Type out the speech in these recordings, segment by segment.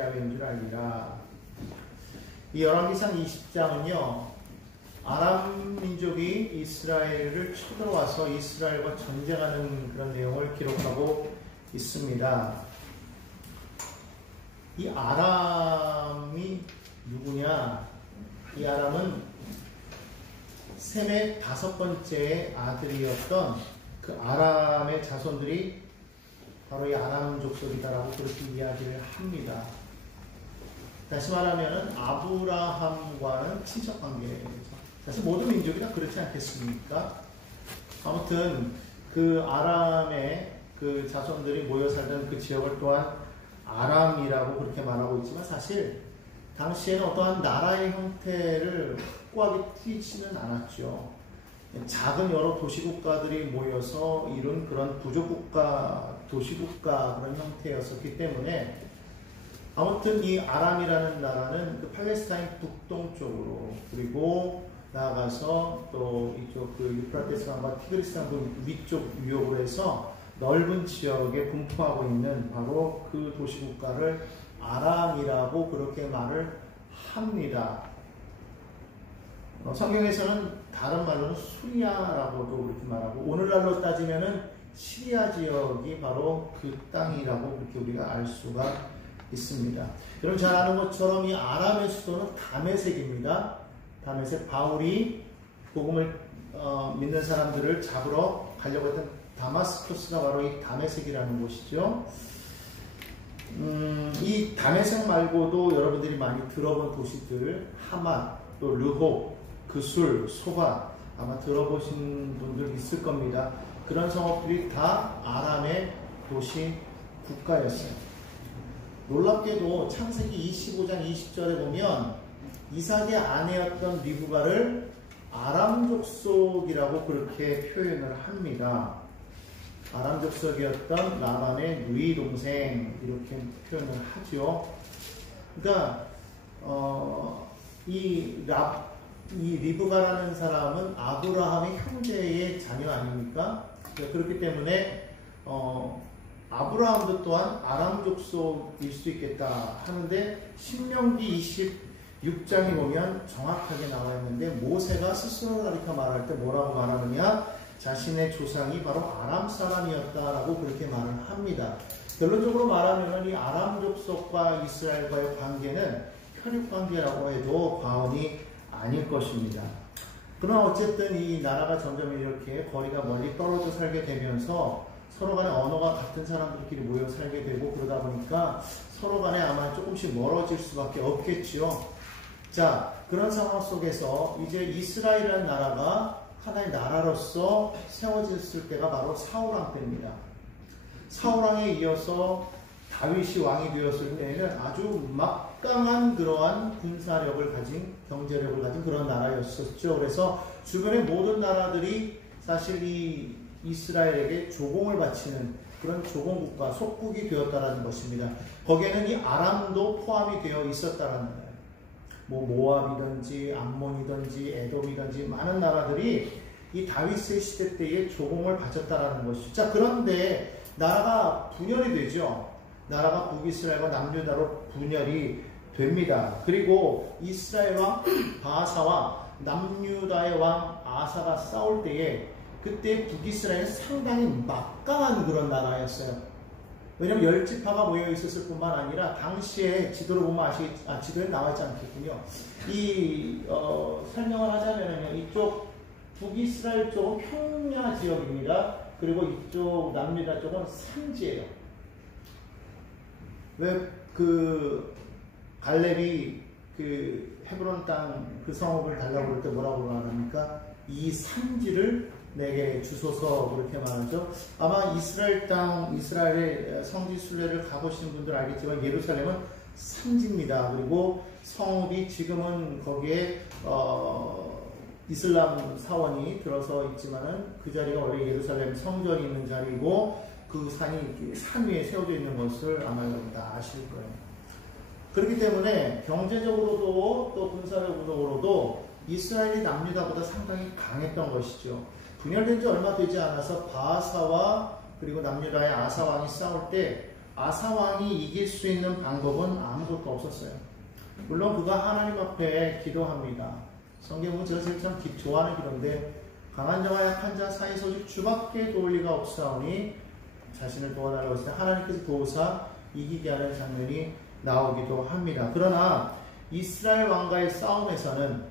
야훼인 줄 알리라. 이 열왕기상 20장은요, 아람 민족이 이스라엘을 쳐들어와서 이스라엘과 전쟁하는 그런 내용을 기록하고 있습니다. 이 아람이 누구냐? 이 아람은 셈의 5번째 아들이었던 그 아람의 자손들이 바로 이 아람 족속이다라고 그렇게 이야기를 합니다. 다시 말하면 아브라함과는 친척 관계죠. 사실 모든 민족이 다 그렇지 않겠습니까? 아무튼 그 아람의 그 자손들이 모여 살던 그 지역을 또한 아람이라고 그렇게 말하고 있지만 사실 당시에는 어떠한 나라의 형태를 확고하게 띠지는 않았죠. 작은 여러 도시국가들이 모여서 이룬 그런 부족국가, 도시국가 그런 형태였었기 때문에 아무튼 이 아람이라는 나라는 그 팔레스타인 북동쪽으로 그리고 나아가서 또 이쪽 그 유프라테스강과 티그리스강 그 위쪽 유역으로 해서 넓은 지역에 분포하고 있는 바로 그 도시국가를 아람이라고 그렇게 말을 합니다. 성경에서는 다른 말로는 수리아라고도 그렇게 말하고 오늘날로 따지면은 시리아 지역이 바로 그 땅이라고 그렇게 우리가 알 수가 있습니다. 여러분 잘 아는 것처럼 이 아람의 수도는 다메섹입니다. 다메섹, 바울이 복음을 믿는 사람들을 잡으러 가려고 했던 다마스쿠스가 바로 이 다메섹이라는 곳이죠. 이 다메섹 말고도 여러분들이 많이 들어본 도시들 하맛, 또 르홉, 그술, 소바 아마 들어보신 분들 있을 겁니다. 그런 성읍들이 다 아람의 도시 국가였어요. 놀랍게도 창세기 25장 20절에 보면 이삭의 아내였던 리브가를 아람 족속이라고 그렇게 표현을 합니다. 아람 족속이었던 라반의 누이 동생 이렇게 표현을 하죠. 그러니까 이 리브가라는 사람은 아브라함의 형제의 자녀 아닙니까? 그렇기 때문에 아브라함도 또한 아람 족속일 수 있겠다 하는데 신명기 26장에 보면 정확하게 나와 있는데 모세가 스스로 가리켜 말할 때 뭐라고 말하느냐? 자신의 조상이 바로 아람 사람이었다라고 그렇게 말을 합니다. 결론적으로 말하면 이 아람 족속과 이스라엘과의 관계는 혈육관계라고 해도 과언이 아닐 것입니다. 그러나 어쨌든 이 나라가 점점 이렇게 거리가 멀리 떨어져 살게 되면서 서로 간에 언어가 같은 사람들끼리 모여 살게 되고 그러다 보니까 서로 간에 아마 조금씩 멀어질 수밖에 없겠죠. 자, 그런 상황 속에서 이제 이스라엘이라는 나라가 하나의 나라로서 세워졌을 때가 바로 사울왕 때입니다. 사울왕에 이어서 다윗이 왕이 되었을 때에는 아주 막강한 그러한 군사력을 가진 경제력을 가진 그런 나라였었죠. 그래서 주변의 모든 나라들이 사실 이 이스라엘에게 조공을 바치는 그런 조공국가, 속국이 되었다는 것입니다. 거기에는 이 아람도 포함이 되어 있었다는 거예요. 뭐 모압이든지 암몬이든지 에돔이든지 많은 나라들이 이 다윗의 시대 때에 조공을 바쳤다는 것이죠. 자, 그런데 나라가 분열이 되죠. 나라가 북이스라엘과 남유다로 분열이 됩니다. 그리고 이스라엘 왕 바하사와 남유다의 왕 아사가 싸울 때에 그때 북이스라엘은 상당히 막강한 그런 나라였어요. 왜냐하면 10지파가 모여 있었을 뿐만 아니라 당시에 지도를 보면 지도에 나와 있지 않겠군요. 설명을 하자면 이쪽 북이스라엘 쪽은 평야 지역입니다. 그리고 이쪽 남유다 쪽은 산지예요. 왜 그 갈렙이 그 헤브론 땅 그 성읍을 달라고 그럴 때 뭐라고 말합니까? 이 산지를 내게 주소서 그렇게 말하죠. 아마 이스라엘 땅, 이스라엘의 성지 순례를 가보신 분들 알겠지만 예루살렘은 산지입니다. 그리고 성읍이 지금은 거기에 이슬람 사원이 들어서 있지만은 그 자리가 원래 예루살렘 성전이 있는 자리고 그 산이 산 위에 세워져 있는 것을 아마 여러분 다 아실 거예요. 그렇기 때문에 경제적으로도 또 군사력으로도 이스라엘이 남유다보다 상당히 강했던 것이죠. 분열된 지 얼마 되지 않아서 바하사와 그리고 남유다의 아사 왕이 싸울 때 아사 왕이 이길 수 있는 방법은 아무것도 없었어요. 물론 그가 하나님 앞에 기도합니다. 성경은 제가 제일 참 좋아하는 기도인데, 강한 자와 약한 자 사이에서 오직 주밖에 도울 리가 없사오니 자신을 도와달라고 했을 때 하나님께서 도우사 이기게 하는 장면이 나오기도 합니다. 그러나 이스라엘 왕과의 싸움에서는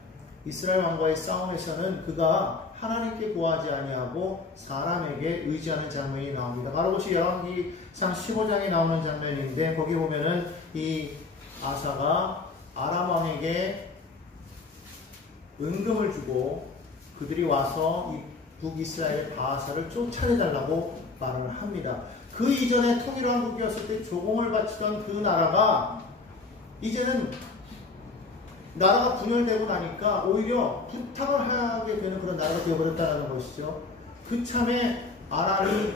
그가 하나님께 구하지 아니하고 사람에게 의지하는 장면이 나옵니다. 바로 그것이 열왕기상 15장에 나오는 장면인데, 거기 보면은 이 아사가 아람 왕에게 은금을 주고 그들이 와서 이 북이스라엘 바하사를 쫓아내달라고 말을 합니다. 그 이전에 통일왕국이었을 때 조공을 바치던 그 나라가 이제는 나라가 분열되고 나니까 오히려 부탁을 하게 되는 그런 나라가 되어버렸다는 것이죠. 그 참에 아람이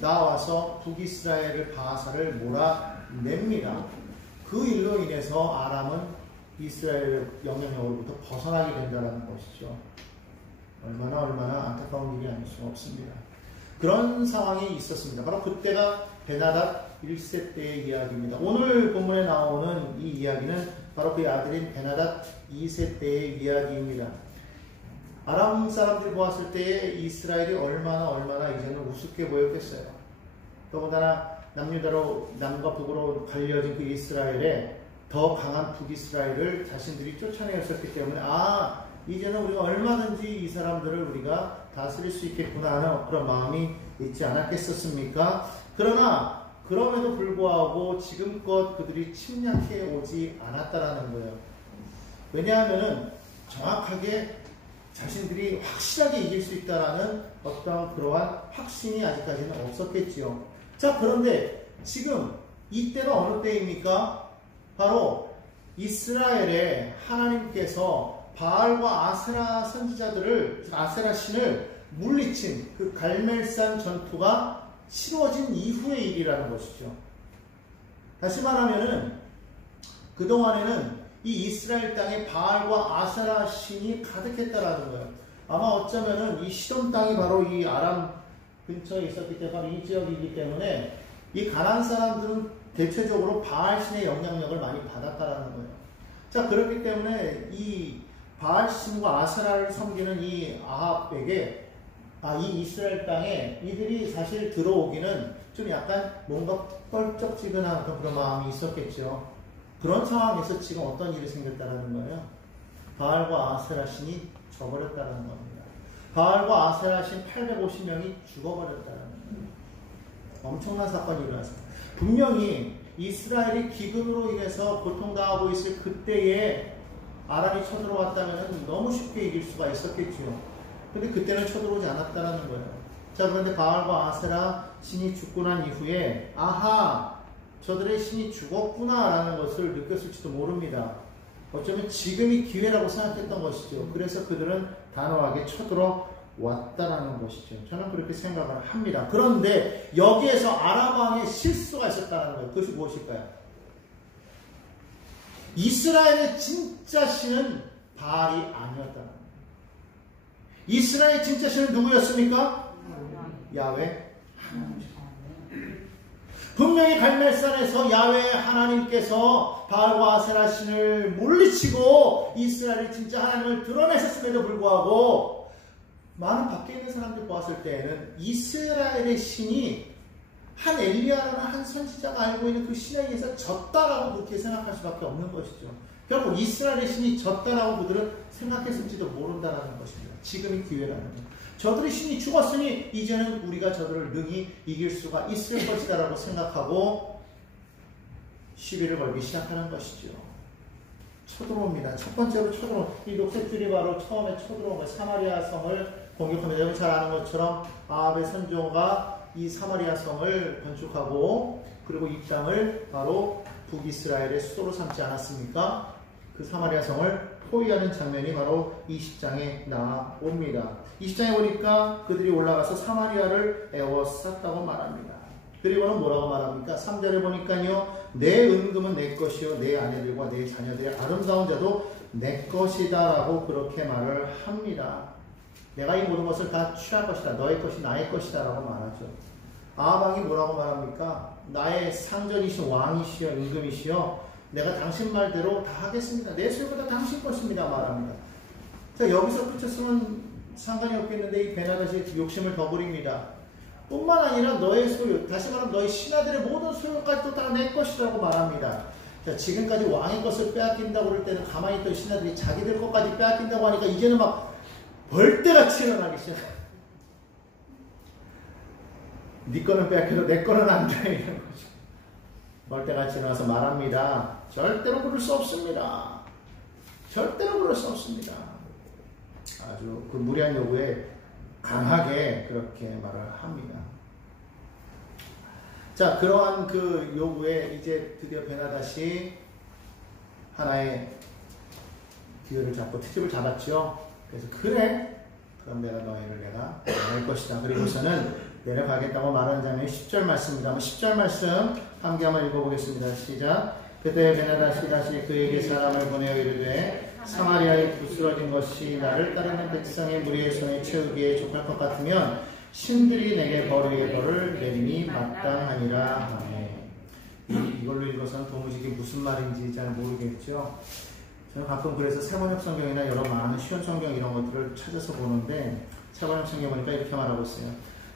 나와서 북이스라엘을 바하사를 몰아냅니다. 그 일로 인해서 아람은 이스라엘 영향력으로부터 벗어나게 된다는 것이죠. 얼마나 안타까운 일이 아닐 수가 없습니다. 그런 상황이 있었습니다. 바로 그때가 베나닷 1세 때의 이야기입니다. 오늘 본문에 나오는 이 이야기는 바로 그의 아들인 베나닷 2세 때의 이야기입니다. 아람 사람들이 보았을 때에 이스라엘이 얼마나 이제는 우습게 보였겠어요. 더군다나 남유다로 남과 북으로 갈려진 그 이스라엘에 더 강한 북이스라엘을 자신들이 쫓아내었었기 때문에 이제는 우리가 얼마든지 이 사람들을 우리가 다스릴 수 있겠구나 하는 그런 마음이 있지 않았겠었습니까? 그러나 그럼에도 불구하고 지금껏 그들이 침략해 오지 않았다라는 거예요. 왜냐하면은 정확하게 자신들이 확실하게 이길 수 있다라는 어떤 그러한 확신이 아직까지는 없었겠지요. 자, 그런데 지금 이때는 어느 때입니까? 바로 이스라엘의 하나님께서 바알과 아세라 선지자들을, 아세라 신을 물리친 그 갈멜산 전투가 치러진 이후의 일이라는 것이죠. 다시 말하면은 그동안에는 이 이스라엘 땅에 바알과 아세라 신이 가득했다라는 거예요. 아마 어쩌면은 이 시돈 땅이 바로 이 아람 근처에 있었기 때문에 바로 이 지역이기 때문에 이 가나안 사람들은 대체적으로 바알 신의 영향력을 많이 받았다라는 거예요. 자, 그렇기 때문에 이 바알 신과 아세라를 섬기는 이 아합에게 이 이스라엘 땅에 이들이 사실 들어오기는 좀 약간 뭔가 껄쩍지근한 그런 마음이 있었겠죠. 그런 상황에서 지금 어떤 일이 생겼다는 거예요? 바알과 아세라 신이 져버렸다는 겁니다. 바알과 아세라 신 850명이 죽어버렸다는 거예요. 엄청난 사건이 일어났습니다. 분명히 이스라엘이 기근으로 인해서 고통당하고 있을 그때에 아람이 쳐들어왔다면 너무 쉽게 이길 수가 있었겠죠. 근데 그때는 쳐들어오지 않았다는 거예요. 자, 그런데 바알과 아세라 신이 죽고 난 이후에 저들의 신이 죽었구나라는 것을 느꼈을지도 모릅니다. 어쩌면 지금이 기회라고 생각했던 것이죠. 그래서 그들은 단호하게 쳐들어왔다라는 것이죠. 저는 그렇게 생각을 합니다. 그런데 여기에서 아람 왕의 실수가 있었다는 거예요. 그것이 무엇일까요? 이스라엘의 진짜 신은 바알이 아니었다는 거예요. 이스라엘의 진짜 신은 누구였습니까? 야훼 하나님. 분명히 갈멜산에서 야훼 하나님께서 바알과 아세라 신을 물리치고 이스라엘이 진짜 하나님을 드러내셨음에도 불구하고 많은 밖에 있는 사람들이 보았을 때에는 이스라엘의 신이 한 엘리야라는 한 선지자가 알고 있는 그 신에 의해서 졌다라고 그렇게 생각할 수밖에 없는 것이죠. 결국 이스라엘의 신이 졌다라고 그들은 생각했을지도 모른다는 것입니다. 지금이 기회라는 거예요. 저들의 신이 죽었으니 이제는 우리가 저들을 능히 이길 수가 있을 것이다라고 생각하고 시비를 걸기 시작하는 것이죠. 쳐들어옵니다. 첫 번째로 이 녹색줄이 바로 처음에 쳐들어온 거예요. 사마리아 성을 공격합니다. 여러분 잘 아는 것처럼 아합의 선조가 이 사마리아 성을 건축하고 그리고 이 땅을 바로 북이스라엘의 수도로 삼지 않았습니까? 그 사마리아 성을 포위하는 장면이 바로 20장에 나옵니다. 20장에 보니까 그들이 올라가서 사마리아를 에워쌌다고 말합니다. 그리고는 뭐라고 말합니까? 3절에 보니까요, 내 은금은 내 것이요 내 아내들과 내 자녀들의 아름다운 자도 내 것이다 라고 그렇게 말을 합니다. 내가 이 모든 것을 다 취할 것이다. 너의 것이 나의 것이다 라고 말하죠. 아합 왕이 뭐라고 말합니까? 나의 상전이시여 왕이시여 임금이시여 내가 당신 말대로 다 하겠습니다. 내 소유가 다 당신 것입니다. 말합니다. 자, 여기서 그쳤으면 상관이 없겠는데 이 베나다시 욕심을 더 부립니다. 뿐만 아니라 너의 소유, 다시 말하면 너의 신하들의 모든 소유까지도 다 내 것이라고 말합니다. 자, 지금까지 왕의 것을 빼앗긴다고 그럴 때는 가만히 있던 신하들이 자기들 것까지 빼앗긴다고 하니까 이제는 막 벌떼같이 일어나기 시작해요. 네 거는 빼앗겨도 내 거는 안 돼. 이런 거죠. 벌떼같이 일어나서 말합니다. 절대로 그럴 수 없습니다. 절대로 그럴 수 없습니다. 아주 그 무리한 요구에 강하게 그렇게 말을 합니다. 자, 그러한 그 요구에 이제 드디어 베나다시 하나의 기회를 잡고 트집을 잡았죠. 그래서 그래, 그럼 내가 너희를 내가 낼 것이다. 그리고서는 내려가겠다고 말하는 장면이 10절 말씀입니다. 10절 말씀 함께 한번 읽어보겠습니다. 시작. 그때 베나다시 다시 그에게 사람을 보내어 이르되 사마리아에 부스러진 것이 나를 따르는 백성의 무리의 손에 채우기에 족할 것 같으면 신들이 내게 벌의 벌을 내림이 마땅하니라. 이걸로 읽어서는 도무지 이게 무슨 말인지 잘 모르겠죠. 저는 가끔 그래서 세번역 성경이나 여러 많은 쉬운 성경 이런 것들을 찾아서 보는데 세번역 성경 보니까 이렇게 말하고 있어요.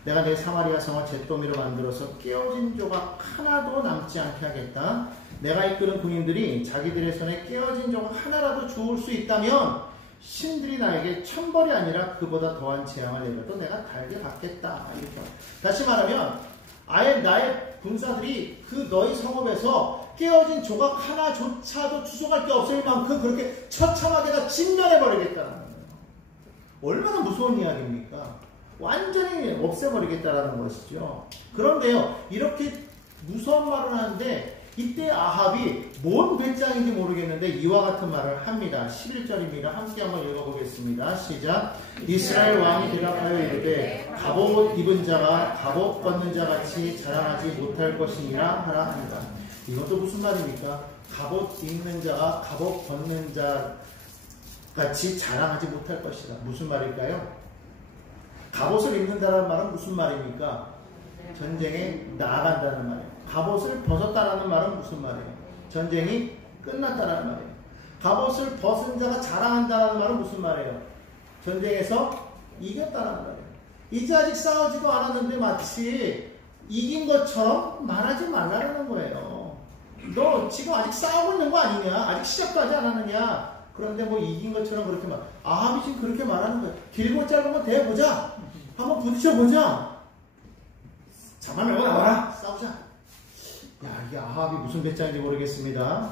내가 내 사마리아 성을 잿더미로 만들어서 깨어진 조각 하나도 남지 않게 하겠다. 내가 이끄는 군인들이 자기들의 손에 깨어진 조각 하나라도 주울 수 있다면 신들이 나에게 천벌이 아니라 그보다 더한 재앙을 내려도 내가 달게 받겠다. 이렇게. 다시 말하면 아예 나의 군사들이 그 너희 성읍에서 깨어진 조각 하나조차도 추적할 게 없을 만큼 그렇게 처참하게 다 진멸해버리겠다는 거예요. 얼마나 무서운 이야기입니까? 완전히 없애버리겠다라는 것이죠. 그런데요, 이렇게 무서운 말을 하는데 이때 아합이 뭔 배짱인지 모르겠는데 이와 같은 말을 합니다. 11절입니다. 함께 한번 읽어보겠습니다. 시작. 이스라엘 왕이 대답하여 이르되 갑옷 입은 자가 갑옷 벗는 자 같이 자랑하지 못할 것이니라 하라 합니다. 이것도 무슨 말입니까? 갑옷 입는 자가 갑옷 벗는 자 같이 자랑하지 못할 것이다. 무슨 말일까요? 갑옷을 입는다는 말은 무슨 말입니까? 전쟁에 나아간다는 말이에요. 갑옷을 벗었다라는 말은 무슨 말이에요? 전쟁이 끝났다라는 말이에요. 갑옷을 벗은 자가 자랑한다라는 말은 무슨 말이에요? 전쟁에서 이겼다라는 말이에요. 이제 아직 싸우지도 않았는데 마치 이긴 것처럼 말하지 말라는 거예요. 너 지금 아직 싸우고 있는 거 아니냐? 아직 시작도 하지 않았느냐? 그런데 뭐 이긴 것처럼 그렇게 말, 아합이 지금 그렇게 말하는 거예요. 길고 짧은 거 대보자. 한번 부딪혀보자. 자만 말고 나와라. 싸우자. 야, 이게 아합이 무슨 배짱인지 모르겠습니다.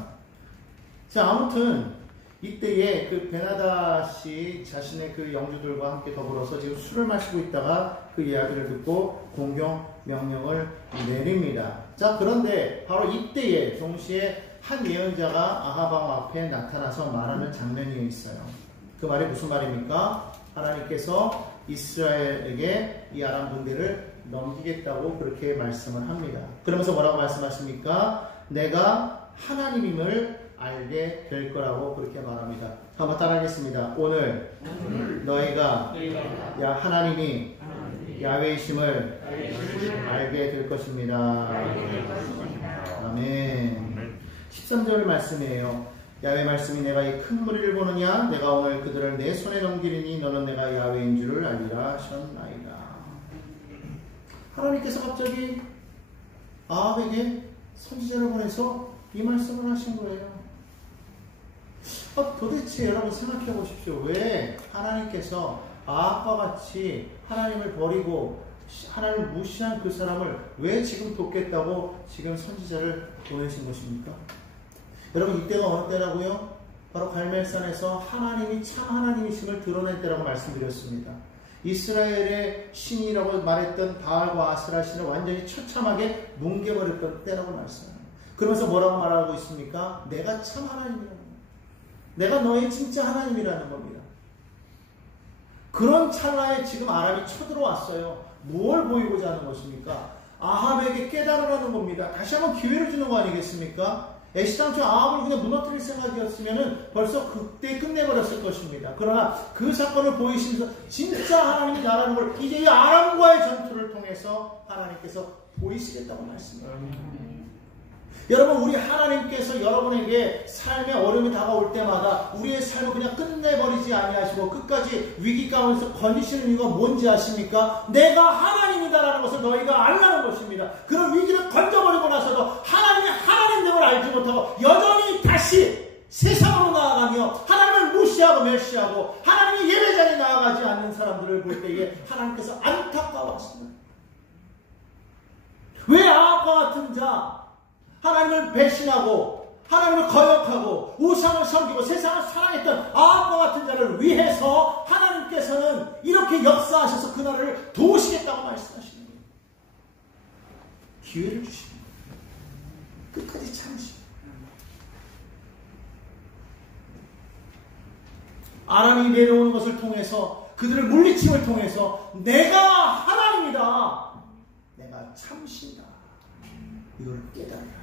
자, 아무튼 이때에 그 베나다시 자신의 그 영주들과 함께 더불어서 지금 술을 마시고 있다가 그 이야기를 듣고 공경 명령을 내립니다. 자, 그런데 바로 이때에 동시에 한 예언자가 아합 왕 앞에 나타나서 말하는 장면이 있어요. 그 말이 무슨 말입니까? 하나님께서 이스라엘에게 이 아람 군대를 넘기겠다고 그렇게 말씀을 합니다. 그러면서 뭐라고 말씀하십니까? 내가 하나님임을 알게 될 거라고 그렇게 말합니다. 한번 따라하겠습니다. 오늘 너희가 하나님이 야훼이심을 알게 될 것입니다. 아멘. 13절 말씀이에요. 야훼 말씀이 내가 이 큰 무리를 보느냐? 내가 오늘 그들을 내 손에 넘기리니 너는 내가 야훼인 줄을 알리라 하셨나이다. 하나님께서 갑자기 아합에게 선지자를 보내서 이 말씀을 하신 거예요. 도대체 여러분 생각해 보십시오. 왜 하나님께서 아합과 같이 하나님을 버리고 하나님을 무시한 그 사람을 왜 지금 돕겠다고 지금 선지자를 보내신 것입니까? 여러분, 이때가 어느 때라고요? 바로 갈멜산에서 하나님이 참 하나님이심을 드러낸 때라고 말씀드렸습니다. 이스라엘의 신이라고 말했던 바알과 아스라 신을 완전히 처참하게 뭉개버렸던 때라고 말씀합니다. 그러면서 뭐라고 말하고 있습니까? 내가 참 하나님이라는 겁니다. 내가 너의 진짜 하나님이라는 겁니다. 그런 찰나에 지금 아람이 쳐들어왔어요. 뭘 보이고자 하는 것입니까? 아합에게 깨달으라는 겁니다. 다시 한번 기회를 주는 거 아니겠습니까? 애시당초 아합을 그냥 무너뜨릴 생각이었으면 벌써 그때 끝내버렸을 것입니다. 그러나 그 사건을 보이시면서 진짜 하나님이 나라는 걸 이제 이 아람과의 전투를 통해서 하나님께서 보이시겠다고 말씀합니다. 여러분, 우리 하나님께서 여러분에게 삶의 어려움이 다가올 때마다 우리의 삶을 그냥 끝내버리지 아니하시고 끝까지 위기 가운데서 건지시는 이유가 뭔지 아십니까? 내가 하나님이다라는 것을 너희가 알라는 것입니다. 그런 위기를 건져버리고 나서도 하나님의 하나님됨을 알지 못하고 여전히 다시 세상으로 나아가며 하나님을 무시하고 멸시하고 하나님의 예배자리에 나아가지 않는 사람들을 볼 때에 하나님께서 안타까워하십니다. 왜 아합과 같은 자, 하나님을 배신하고 하나님을 거역하고 우상을 섬기고 세상을 사랑했던 아합과 같은 자를 위해서 하나님께서는 이렇게 역사하셔서 그 나라를 도우시겠다고 말씀하시는 거예요. 기회를 주시는 거예요. 끝까지 참으시고 아람이 내려오는 것을 통해서 그들을 물리침을 통해서 내가 하나님이다, 내가 참신다, 이걸 깨달아요.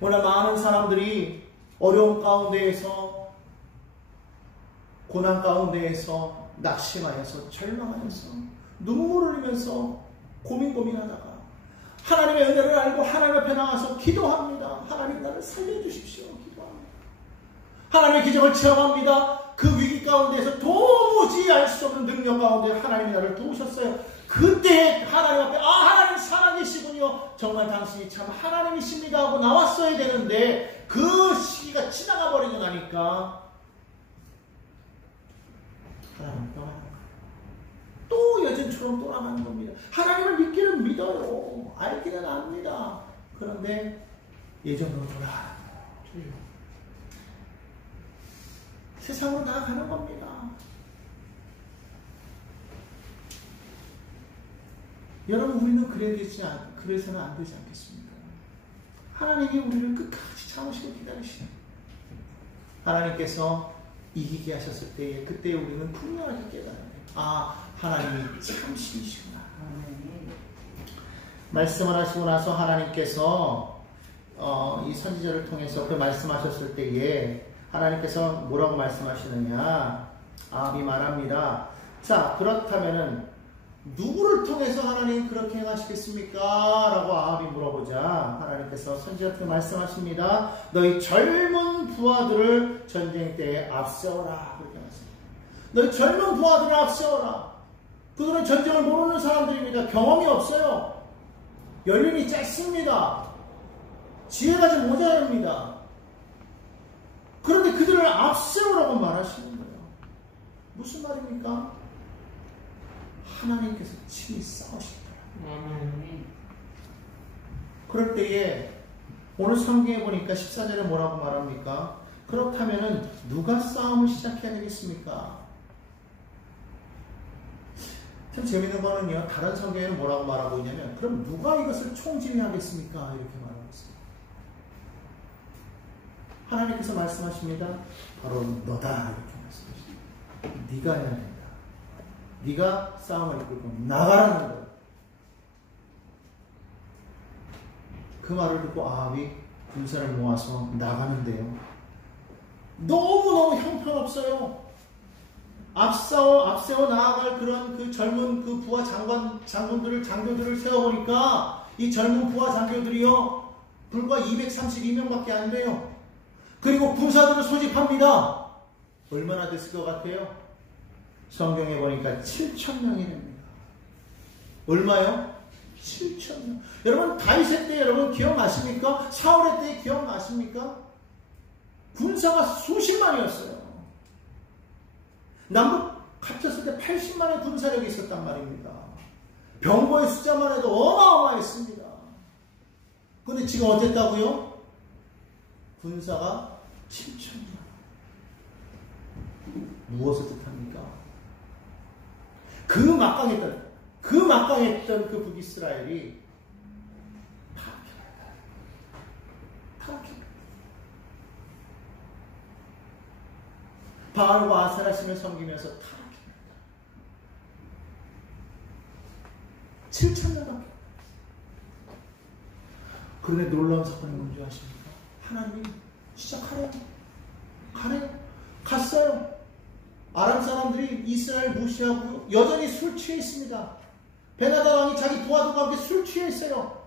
오늘 많은 사람들이 어려움 가운데에서 고난 가운데에서 낙심하여서 절망하여서 눈물을 흘리면서 고민하다가 하나님의 은혜를 알고 하나님 앞에 나가서 기도합니다. 하나님 나를 살려주십시오. 기도합니다. 하나님의 기적을 체험합니다. 그 위기 가운데에서 도무지 알 수 없는 능력 가운데 하나님이 나를 도우셨어요. 그때 하나님 앞에 하나님 살아계시군요. 정말 당신이 참 하나님이십니다 하고 나왔어야 되는데 그 시기가 지나가 버리고 나니까 하나님 떠나는 거예요. 또 예전처럼 돌아가는 겁니다. 하나님을 믿기는 믿어요. 알기는 압니다. 그런데 예전으로 돌아가는 거예요. 세상으로 나아가는 겁니다. 여러분, 우리는 그래서는 안 되지 않겠습니까? 하나님이 우리를 끝까지 참으시고 기다리시는 하나님께서 이기게 하셨을 때에 그때 우리는 분명하게 깨달아요. 하나님이 참신이시구나. 말씀을 하시고 나서 하나님께서 이 선지자를 통해서 그 말씀하셨을 때에 하나님께서 뭐라고 말씀하시느냐? 아합이 말합니다. 자, 그렇다면은 누구를 통해서 하나님 그렇게 행하시겠습니까? 라고 아합이 물어보자 하나님께서 선지자한테 말씀하십니다. 너희 젊은 부하들을 전쟁 때에 앞세워라. 그렇게 말씀합니다. 너희 젊은 부하들을 앞세워라. 그들은 전쟁을 모르는 사람들입니다. 경험이 없어요. 연륜이 짧습니다. 지혜가 좀 모자랍니다. 그런데 그들을 앞세우라고 말하시는 거예요. 무슨 말입니까? 하나님께서 친히 싸우시더라고요. 그럴 때에 오늘 성경에 보니까 14절에 뭐라고 말합니까? 그렇다면 누가 싸움을 시작해야 되겠습니까? 참 재밌는 거는요, 다른 성경에는 뭐라고 말하고 있냐면 그럼 누가 이것을 총지휘하겠습니까? 이렇게 말하고 있습니다. 하나님께서 말씀하십니다. 바로 너다, 이렇게 말씀하십니다. 네가 해야 된다. 네가 싸움을 이끌고 나가라는 거예요. 그 말을 듣고 아합이 군사를 모아서 나가는데요. 너무너무 형편없어요. 앞세워 나아갈 그런 그 젊은 그 부하 장교들을 세워보니까 이 젊은 부하 장교들이요, 불과 232명밖에 안 돼요. 그리고 군사들을 소집합니다. 얼마나 됐을 것 같아요? 성경에 보니까 7,000명이 됩니다. 얼마요? 7,000명. 여러분, 다윗의 때 여러분 기억나십니까? 사울의 때 기억나십니까? 군사가 수십만이었어요. 남북 합쳤을 때 80만의 군사력이 있었단 말입니다. 병거의 숫자만 해도 어마어마했습니다. 그런데 지금 어땠다고요? 군사가 7,000명. 무엇을 뜻합니까? 그 막강했던 그 북이스라엘이 타락했다. 바알과 아세라신을 섬기면서 타락했다. 7,000명밖에. 그런데 놀라운 사건이 뭔지 아십니까? 하나님이 진짜 가래요. 갔어요. 아람 사람들이 이스라엘 무시하고 여전히 술 취해 있습니다. 베나다 왕이 자기 부하들과 함께 술 취해 있어요.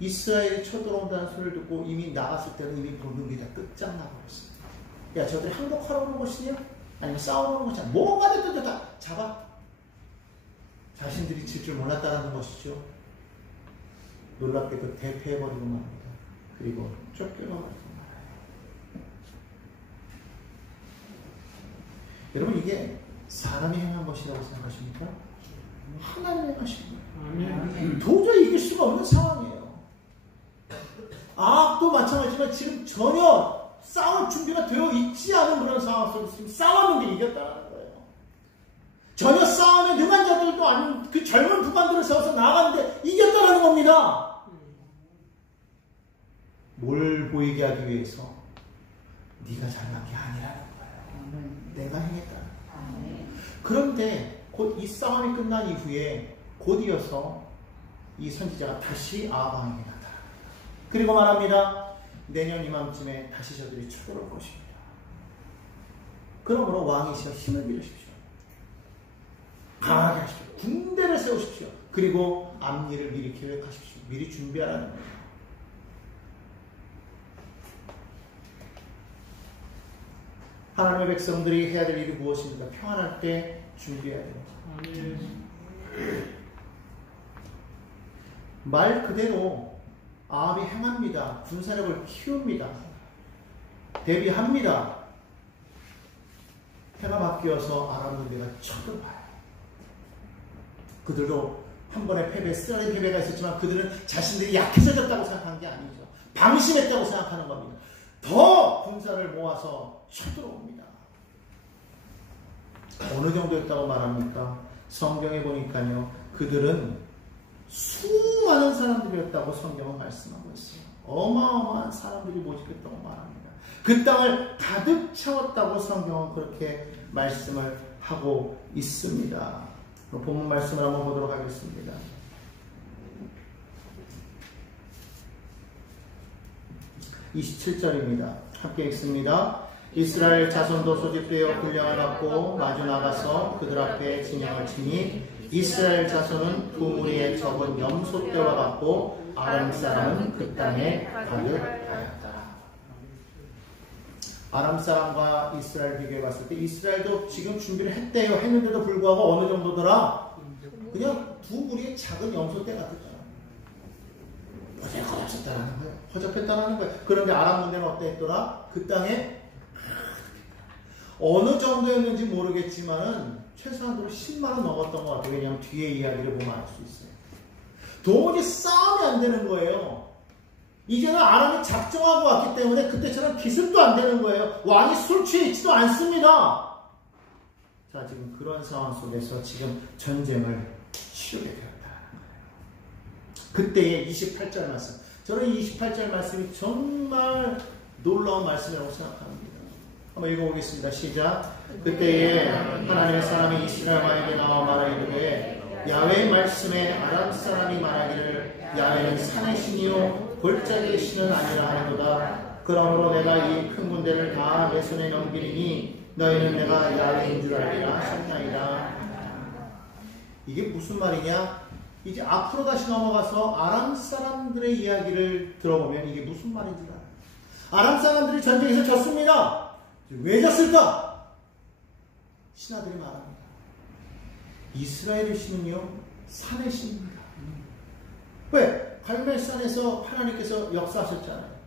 이스라엘이 쳐들어온다는 소리를 듣고 이미 나갔을 때는 이미 붉은 게 다 끝장나버렸어요. 야, 저들이 항복하러 오는 것이냐? 아니면 싸우러 오는 것이냐? 뭐가 됐든 다 잡아. 자신들이 칠 줄 몰랐다는 것이죠. 놀랍게도 대패해버리고 말합니다. 그리고 쫓겨나버리고 말아요. 여러분, 이게 사람이 행한 것이라고 생각하십니까? 하나님이 행하신 거예요. 도저히 이길 수가 없는 상황이에요. 아합도 마찬가지지만 지금 전혀 싸울 준비가 되어 있지 않은 그런 상황 속에서 지금 싸웠는데 이겼다는 거예요. 전혀 싸움에 능한 자들도 아닌 그 젊은 부관들을 세워서 나갔는데 이겼다는 겁니다. 뭘 보이게 하기 위해서? 네가 잘난 게 아니라는 거예요. 내가 행했다는 거예요. 그런데 곧 이 싸움이 끝난 이후에 곧 이어서 이 선지자가 다시 아합에게 나타납니다. 그리고 말합니다. 내년 이맘쯤에 다시 저들이 쳐들어올 것입니다. 그러므로 왕이시여 힘을 빌으십시오. 강하게 하십시오. 군대를 세우십시오. 그리고 앞일을 미리 계획하십시오. 미리 준비하라는 거예요. 하나님의 백성들이 해야 될 일이 무엇입니까? 평안할 때 준비해야 됩니다. 말 그대로 아합이 행합니다. 군사력을 키웁니다. 대비합니다. 해가 바뀌어서 아람 군대가 쳐들어와요. 그들도 한 번의 패배, 쓰라린 패배가 있었지만 그들은 자신들이 약해져졌다고 생각한 게 아니죠. 방심했다고 생각하는 겁니다. 더 군사를 모아서 쳐들어옵니다. 어느 정도였다고 말합니까? 성경에 보니까요, 그들은 수많은 사람들이었다고 성경은 말씀하고 있어요. 어마어마한 사람들이 모집했다고 말합니다. 그 땅을 가득 채웠다고 성경은 그렇게 말씀을 하고 있습니다. 본문 말씀을 한번 보도록 하겠습니다. 27절입니다. 함께 읽습니다. 이스라엘 자손도 소집되어 군량을 받고 마주 나가서 그들 앞에 진영을 치니 이스라엘 자손은 두 무리의 적은 염소떼와 같고 아람 사람은 그 땅에 가득하였더라. 아람 사람과 이스라엘 비교해 봤을 때 이스라엘도 지금 준비를 했대요. 했는데도 불구하고 어느 정도더라? 그냥 두 무리의 작은 염소떼 같았더라. 허접했다라는 거예요. 허접했다라는 거예요. 그런데 아람 군대는 어땠더라? 그 땅에 어느 정도였는지 모르겠지만은 최소한으로 10만원 넘었던 것 같아요. 왜냐하면 뒤에 이야기를 보면 알 수 있어요. 도무지 싸움이 안 되는 거예요. 이제는 아람이 작정하고 왔기 때문에 그때처럼 기습도 안 되는 거예요. 왕이 술 취해 있지도 않습니다. 자, 지금 그런 상황 속에서 지금 전쟁을 치르게 되었다는 거예요. 그때의 28절 말씀. 저는 이 28절 말씀이 정말 놀라운 말씀이라고 생각합니다. 한번 읽어보겠습니다. 시작. 그때에 하나님의 사람이 이스라엘 왕에게 나와 말하기를 야훼의 말씀에 아람 사람이 말하기를 야훼는 산의 신이요 골짜기의 신은 아니라 하는도다. 그러므로 내가 이 큰 군대를 다 내 손에 넘기리니 너희는 내가 야훼인 줄 알리라 하셨나이다. 이게 무슨 말이냐? 이제 앞으로 다시 넘어가서 아람 사람들의 이야기를 들어보면 이게 무슨 말인지 알아요. 아람 사람들이 전쟁에서 졌습니다. 왜 졌을까? 신하들이 말합니다. 이스라엘의 신은요, 산의 신입니다. 왜? 갈멜산에서 하나님께서 역사하셨잖아요.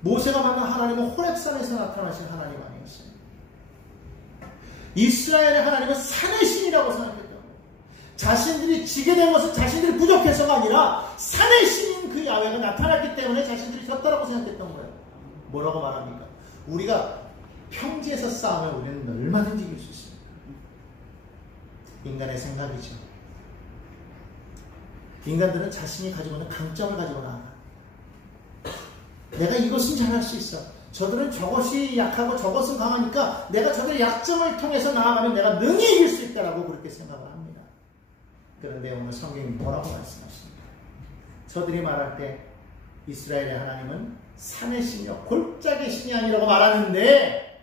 모세가 만난 하나님은 호렙산에서 나타나신 하나님 아니었어요. 이스라엘의 하나님은 산의 신이라고 생각했던 거예요. 자신들이 지게 된 것은 자신들이 부족해서가 아니라 산의 신인 그 야훼가 나타났기 때문에 자신들이 졌다라고 생각했던 거예요. 뭐라고 말합니까? 우리가 평지에서 싸우면 우리는 얼마든지 이길 수 있습니다. 인간의 생각이죠. 인간들은 자신이 가지고 있는 강점을 가지고 나아가. 내가 이것은 잘할 수 있어. 저들은 저것이 약하고 저것은 강하니까 내가 저들의 약점을 통해서 나아가면 내가 능히 이길 수 있다라고 그렇게 생각을 합니다. 그런데 오늘 성경이 뭐라고 말씀하십니까? 저들이 말할 때 이스라엘의 하나님은 산의 신이요 골짜기 신이 아니라고 말하는데,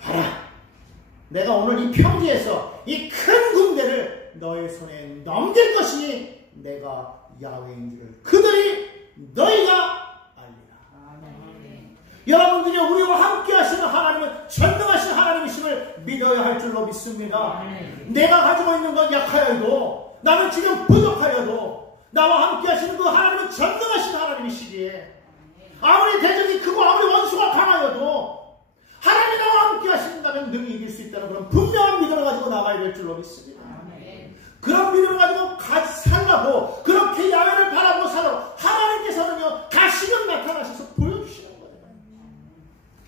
봐라, 내가 오늘 이 평지에서 이 큰 군대를 너의 손에 넘길 것이니 내가 야훼인 줄을 그들이 너희가 알리라. 아멘. 여러분들이 우리와 함께 하시는 하나님은 전능하신 하나님이심을 믿어야 할 줄로 믿습니다. 아멘. 내가 가지고 있는 건 약하여도, 나는 지금 부족하여도 나와 함께 하시는 그 하나님은 전능하신 하나님이시기에, 아무리 대적이 크고 아무리 원수가 강하여도 하나님이 나와 함께 하신다면 능히 이길 수 있다는 그런 분명한 믿음을 가지고 나가야 될 줄로 믿습니다. 아멘. 그런 믿음을 가지고 살라고, 그렇게 야훼를 바라보고 살라고 하나님께서는요 다시금 나타나셔서 보여주시는 거예요.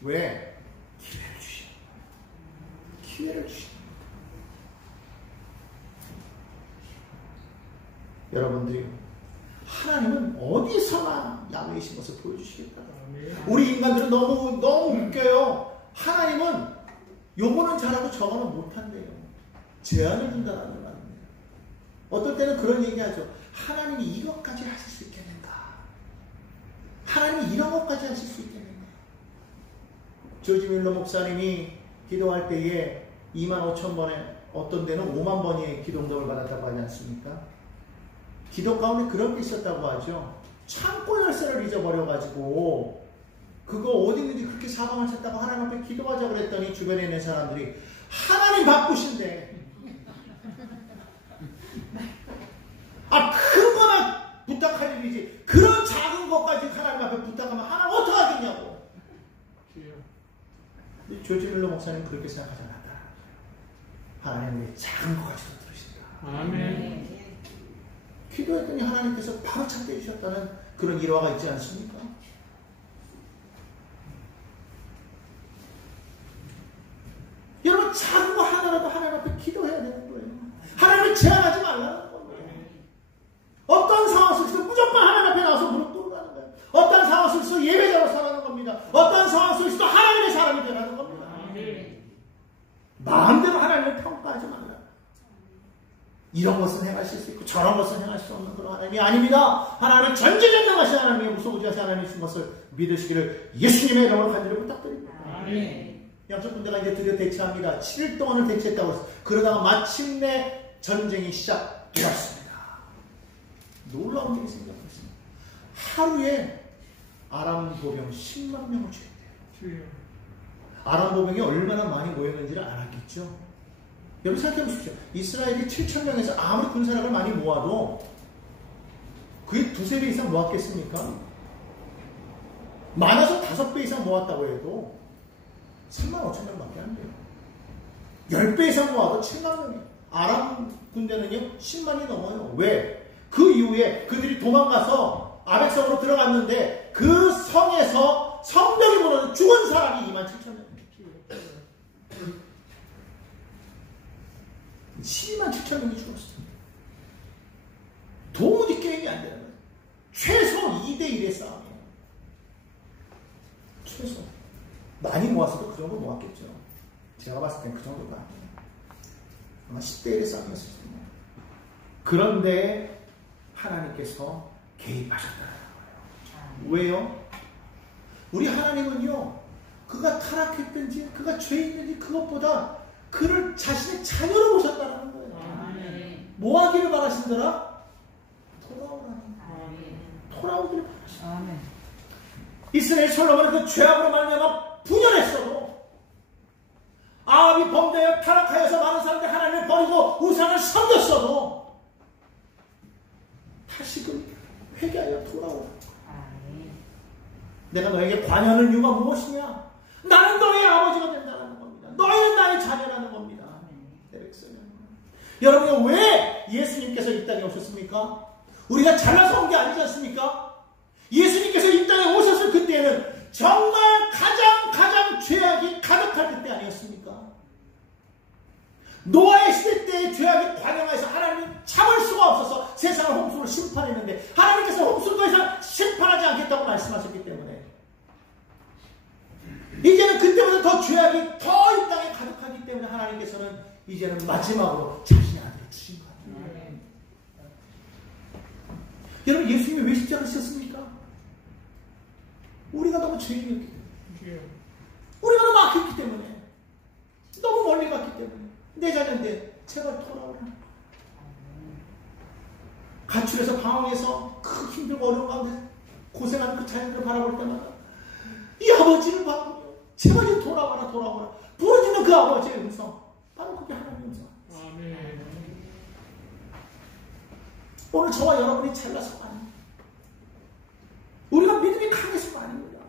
왜? 기회를 주시는 거예요. 기회를 주시는 거예요. 여러분들이 하나님은 어디서나 야훼이신 것을 보여주시겠다. 우리 인간들은 너무 웃겨요. 하나님은 요거는 잘하고 저거는 못한대요. 제한을 준다는 말입니다. 어떨 때는 그런 얘기하죠. 하나님이 이것까지 하실 수 있겠는가? 하나님이 이런 것까지 하실 수 있겠는가? 조지 밀러 목사님이 기도할 때에 25,000번에, 어떤 데는 5만 번의 기도응답을 받았다고 하지 않습니까? 기도 가운데 그런 게 있었다고 하죠. 창고 열쇠를 잊어버려가지고 그거 어디 있는지 그렇게 사방을 찾다가 하나님 앞에 기도하자고 그랬더니 주변에 있는 사람들이 하나님 바쁘신데, 큰 거나 부탁할 일이지 그런 작은 것까지 하나님 앞에 부탁하면 하나님 어떡하겠냐고. 조지 밀러 목사님 그렇게 생각하지 않았다. 하나님이 작은 것까지도 들으신다. 아멘. 기도했더니 하나님께서 바로 찾게 해주셨다는 그런 일화가 있지 않습니까? 여러분, 작은 거 하나라도 하나님 앞에 기도해야 되는 거예요. 하나님을 제한하지 말라는 거예요. 어떤 상황 속에서 무조건 하나님 앞에 나와서 무릎 꿇으라는 거예요. 어떤 상황 속에서 예배자로 살아가는 겁니다. 어떤 상황 속에서도 하나님의 사람이 되라는 겁니다. 마음대로 하나님을 평가하지 말라. 이런 것은 행하실 수 있고 저런 것은 행할 수 없는 그런 하나님이 아닙니다. 하나님은 전지전능하신 하나님의 무소부지하신 하나님이신 것을 믿으시기를 예수님의 이름으로 간절히 부탁드립니다. 아멘. 양쪽 군대가 이제 드디어 대치합니다. 7일 동안을 대치했다고 했어요. 그러다가 마침내 전쟁이 시작되었습니다. 놀라운 일이 생겼습니다. 하루에 아람 보병 10만 명을 죽였대요. 아람 보병이 얼마나 많이 모였는지를 알았겠죠. 여러분 생각해 보십시오. 이스라엘이 7,000명에서 아무리 군사력을 많이 모아도 그게 2-3배 이상 모았겠습니까? 많아서 5배 이상 모았다고 해도 35,000명밖에 안 돼요. 10배 이상 모아도 7만 명이에요. 아람 군대는요 10만이 넘어요. 왜? 그 이후에 그들이 도망가서 아벡성으로 들어갔는데 그 성에서 성벽이 무너져 죽은 사람이 27,000명. 127,000명이 죽었어요. 도무지 게임이 안 되는 거예요. 최소 2대1의 싸움이에요. 최소. 많이 모았어도 그 정도 모았겠죠. 제가 봤을 땐 그 정도가 아니에요. 아마 10대1의 싸움이었을 텐데. 그런데 하나님께서 개입하셨다는 거예요. 왜요? 우리 하나님은요, 그가 타락했든지 그가 죄 있는지 그것보다 그를 자신의 자녀로 보셨다는 거예요. 아멘. 뭐 하기를 바라신더라? 돌아오라는 거예요. 돌아오기를 바라신다. 아멘. 이스라엘 솔로몬은 그 죄악으로 말미암아 분열했어도, 아합이 범죄하여 타락하여서 많은 사람들이 하나님을 버리고 우상을 섬겼어도 다시금 회개하여 돌아오라. 내가 너에게 관여하는 이유가 무엇이냐? 나는 너의 아버지가 된다는 겁니다. 너희는 나의 자녀라는 겁니다. 여러분, 왜 예수님께서 이 땅에 오셨습니까? 우리가 잘나서 온 게 아니지 않습니까? 예수님께서 이 땅에 오셨을 그때는 정말 가장 죄악이 가득할 그때 아니었습니까? 노아의 시대 때의 죄악이 관영하여서 하나님이 참을 수가 없어서 세상을 홍수로 심판했는데, 하나님께서 홍수를 더 이상 심판하지 않겠다고 말씀하셨기 때문에 아들을 주신 것 같아요. 여러분, 예수님이 왜 십자가를 지셨습니까? 우리가 너무 죄인이었기 때문에, 우리가 너무 악했기 때문에, 너무 멀리 갔기 때문에, 내 자녀인데 제발 돌아오라. 가출해서 방황해서 그 힘들고 어려운 가운데 고생하는 그 자녀들을 바라볼 때마다 이 아버지를 바라보며 제발 좀 돌아와라 돌아와라 부르짖는 그 아버지의 음성, 바로 그게 하나님의 음성. 오늘 저와 여러분이 잘나서가 아닙니다. 우리가 믿음이 강해서가 아닙니다.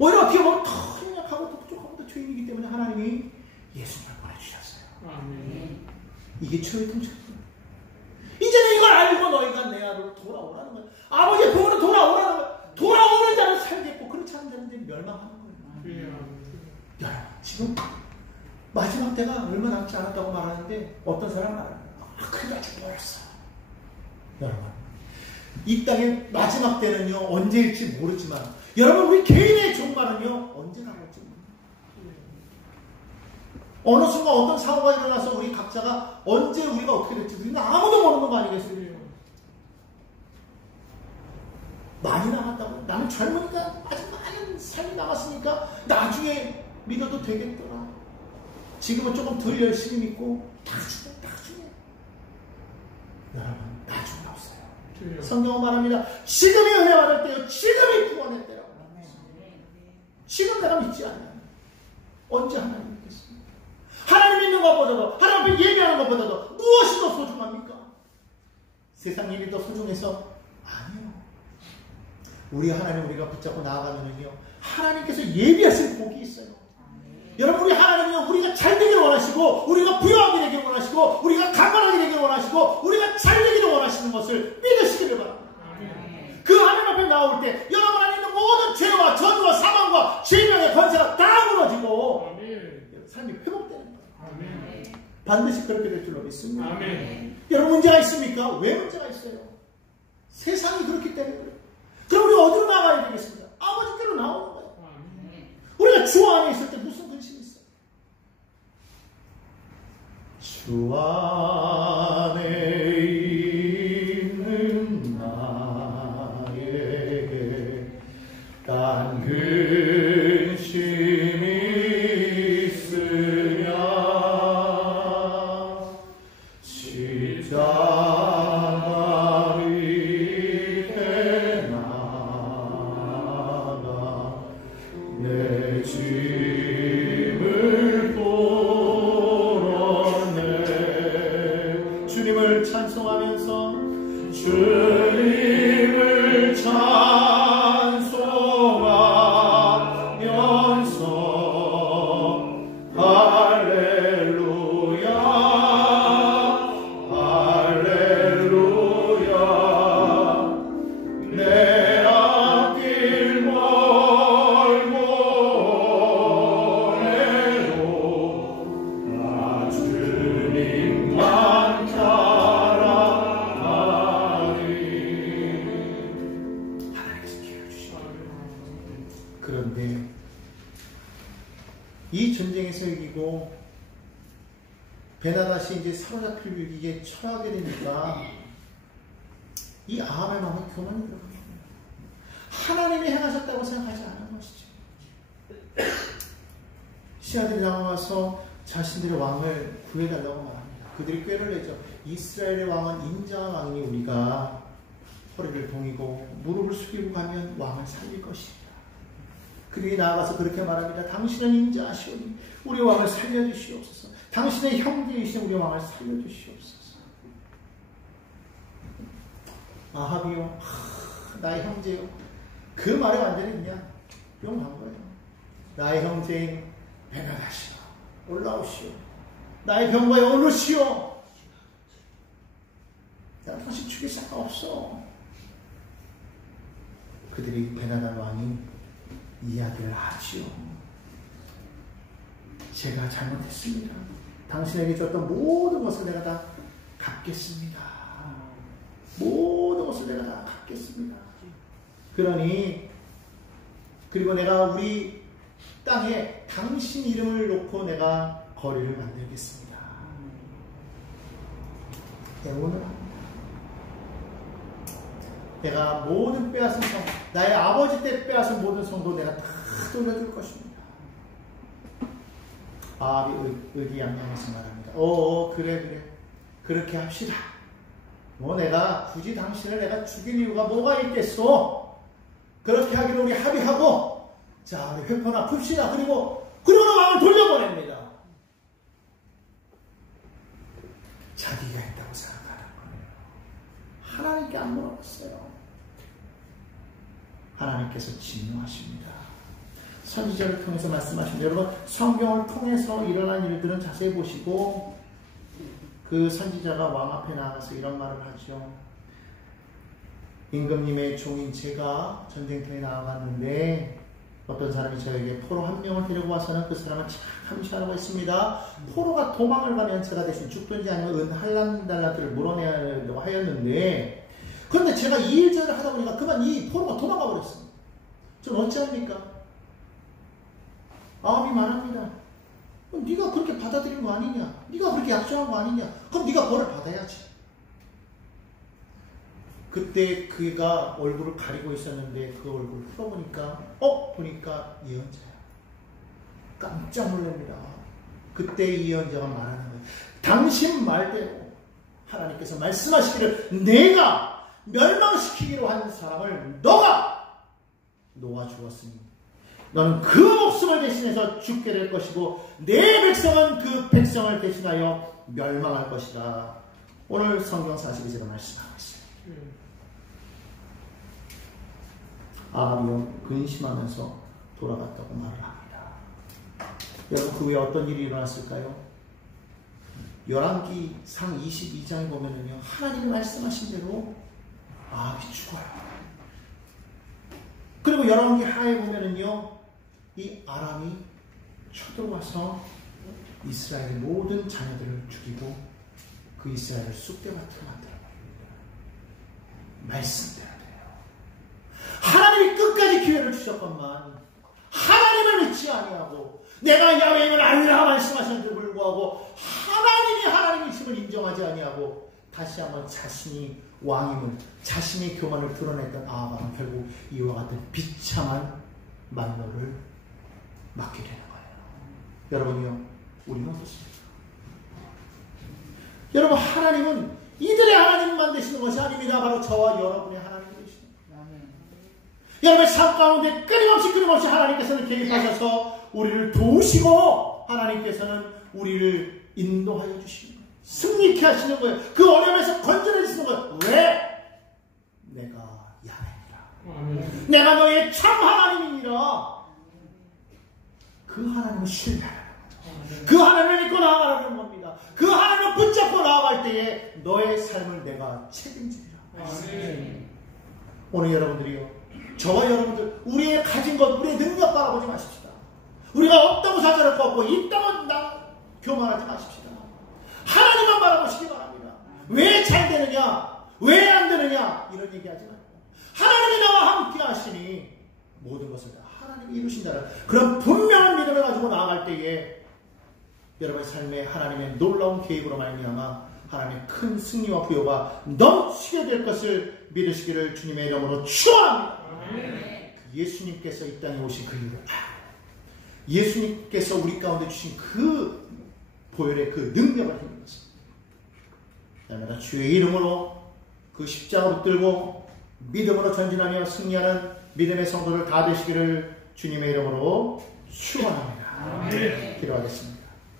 오히려 어떻게 보면 더 행약하고 더 부족하고 더 죄인이기 때문에 하나님이 예수님을 보내주셨어요. 이게 최후의 통치입니다. 이제는 이걸 알고 너희가 내 아들로 돌아오라는 거예요. 아버지의 부모로 돌아오라는 거예요. 돌아오는 자는 살겠고 그렇지 않은 자는 멸망하는 거예요. 여러분, 지금 마지막 때가 얼마 남지 않았다고 말하는데 어떤 사람 말합니다. 큰일 날 줄 몰랐어. 여러분, 이 땅의 마지막 때는요 언제일지 모르지만 여러분, 우리 개인의 종말은요 언제 나올지 모릅니다. 어느 순간 어떤 사고가 일어나서 우리 각자가 언제 우리가 어떻게 될지 우리는 아무도 모르는 거 아니겠어요? 많이 남았다고. 나는 젊으니까 아직 많은 삶이 남았으니까 나중에 믿어도 되겠더라. 지금은 조금 덜 열심히 믿고 나중에. 여러분, 나중에 없어요. 성경은 말합니다. 지금이 은혜 받을 때요, 지금이 구원의 때라고. 지금 내가 믿지 않으면 언제 하나님 믿겠습니까? 하나님 믿는 것보다도, 하나님 앞에 예배하는 것보다도 무엇이 더 소중합니까? 세상 일이 더 소중해서? 아니요. 우리 하나님 우리가 붙잡고 나아가면은요, 하나님께서 예비하실 복이 있어요. 여러분, 우리 하나님은요, 우리가 잘 되기를 원하시고, 우리가 부유하게 되기를 원하시고, 우리가 강건하게 되기를 원하시고, 우리가 잘 되기를 원하시는 것을 믿으시기를 바랍니다. 그 하나님 앞에 나올 때 여러분 안에 있는 모든 죄와 저주와 사망과 죄명의 권세가 다 무너지고 삶이 회복되는 거예요. 반드시 그렇게 될 줄로 믿습니다. 여러분, 문제가 있습니까? 왜 문제가 있어요? 세상이 그렇기 때문에. 그럼 우리가 어디로 나가야 되겠습니까? 아버지께로 나오는 거예요. 우리가 주 안에 있을 때 무슨 근심이 있어요? 주 안에 있는 나에게 딴 근심이 있으랴. 십자가를 대나가 내 짐을 뚫어내. 주님을 찬송하면서 주님을 찬송하면서 할렐루야 할렐루야 내 앞길 멀고 오래도 나 주님만 따라가리. 하나님께서 기회를 주시옵소서. 그런데 이 전쟁에서 이기고 베나다시 이제 사로잡힐 위기에 처하게 되니까 이 아합의 마음에 교만이 들어갑니다. 하나님이 행하셨다고 생각하지 않은 것이죠. 시아들이 나와서 자신들의 왕을 구해달라고 말합니다. 그들이 꾀를 내죠. 이스라엘의 왕은 인자한 왕이니 우리가 허리를 동이고 무릎을 숙이고 가면 왕을 살릴 것이다. 그들이 나아가서 그렇게 말합니다. 당신은 인자하시오니 우리 왕을 살려주시옵소서. 당신의 형제이신 우리 왕을 살려주시옵소서. 아합이요, 나의 형제요. 그 말에 완전히 그냥 용한 거예요. 나의 형제인 베나다시오, 올라오시오. 나의 병과에 오르시오. 나는 다시 죽일 생각 없어. 그들이 베나다 왕이 이야기를 하지요. 제가 잘못했습니다. 당신에게 줬던 모든 것을 내가 다 갚겠습니다. 모든 것을 내가 다 갚겠습니다. 그러니 그리고 내가 우리 땅에 당신 이름을 놓고 내가 거리를 만들겠습니다. 애원을 합니다. 내가 모든 빼앗은 성, 나의 아버지 때 빼앗은 모든 성도 내가 다 돌려줄 것입니다. 아합이 의기양양해서 말합니다. 그래. 그렇게 합시다. 뭐 내가 굳이 당신을 내가 죽일 이유가 뭐가 있겠소? 그렇게 하기로 우리 합의하고, 자, 우리 회포나 풉시다. 그리고 왕을 돌려보냅니다. 자기가 했다고 생각하는 거예요. 하나님께 안 물어봤어요. 하나님께서 진노하십니다. 선지자를 통해서 말씀하십니다. 여러분, 성경을 통해서 일어난 일들은 자세히 보시고, 그 선지자가 왕 앞에 나가서 이런 말을 하죠. 임금님의 종인 제가 전쟁터에 나아갔는데 어떤 사람이 저에게 포로 한 명을 데리고 와서는 그 사람은 참 감시하라고 했습니다. 포로가 도망을 가면 제가 대신 죽든지 아니면 은 한란달란트를 물어내려고 하였는데, 그런데 제가 이 일절을 하다 보니까 그만 이 포로가 도망가 버렸습니다. 좀 어찌합니까? 아합이 말합니다. 네가 그렇게 받아들인 거 아니냐? 네가 그렇게 약속한 거 아니냐? 그럼 네가 벌을 받아야지. 그때 그가 얼굴을 가리고 있었는데 그 얼굴을 풀어보니까 보니까 예언자야. 깜짝 놀랍니다. 그때 이 예언자가 말하는 거예요. 당신 말대로 하나님께서 말씀하시기를 내가 멸망시키기로 한 사람을 너가 놓아 주었으니 너는 그 목숨을 대신해서 죽게 될 것이고 내 백성은 그 백성을 대신하여 멸망할 것이다. 오늘 성경 42절에 말씀하고 있어요. 아합이 근심하면서 돌아갔다고 말을 합니다. 여러분, 그 후에 어떤 일이 일어났을까요? 열왕기상 22장에 보면은요, 하나님이 말씀하신 대로 아합이 죽어요. 그리고 열왕기 하에 보면은요, 이 아람이 쳐들어와서 이스라엘의 모든 자녀들을 죽이고 그 이스라엘을 쑥대밭으로 만들어버립니다. 말씀대로 돼요. 하나님이 끝까지 기회를 주셨건만 하나님을 믿지 아니하고 내가 야훼임을 알라 말씀하셨는데도 불구하고 하나님이심을 인정하지 아니하고 다시 한번 자신이 왕임을, 자신의 교만을 드러냈던 아합은 결국 이와 같은 비참한 만노를 맞게 되는 거예요. 여러분이요, 우리는 어떻습니까? 여러분, 하나님은 이들의 하나님만 되시는 것이 아닙니다. 바로 저와 여러분의 하나님 되십니다. 여러분의 삶 가운데 끊임없이 하나님께서는 개입하셔서 우리를 도우시고 하나님께서는 우리를 인도하여 주시는 거예요. 승리케 하시는 거예요. 그 어려움에서 건져내 주시는 거예요. 왜? 내가 야훼니라. 내가 너의 참 하나님이니라. 그 하나님을 신뢰하라는 거죠. 그 하나님을 믿고 나아가라는 겁니다. 그 하나님을 붙잡고 나아갈 때에 너의 삶을 내가 책임지리라. 오늘 여러분들이요, 저와 여러분들, 우리의 가진 것, 우리의 능력 바라보지 마십시다. 우리가 없다고 사자를 꺾고 있다고 교만하지 마십시다. 하나님만 바라보시기 바랍니다. 왜 잘 되느냐, 왜 안 되느냐 이런 얘기하지 말고 하나님이 나와 함께 하시니 모든 것을 하나님이 이루신다는 그런 분명한 믿음을 가지고 나아갈 때에 여러분의 삶에 하나님의 놀라운 계획으로 말미암아 하나님의 큰 승리와 부여가 넘치게 될 것을 믿으시기를 주님의 이름으로 축원합니다. 예수님께서 이 땅에 오신 그 이유를 예수님께서 우리 가운데 주신 그 보혈의 그 능력을 힘입는 것입니다. 날마다 주의 이름으로 그 십자가를 들고 믿음으로 전진하며 승리하는 믿음의 성도들 다 되시기를 주님의 이름으로 축원합니다. 기도하겠습니다.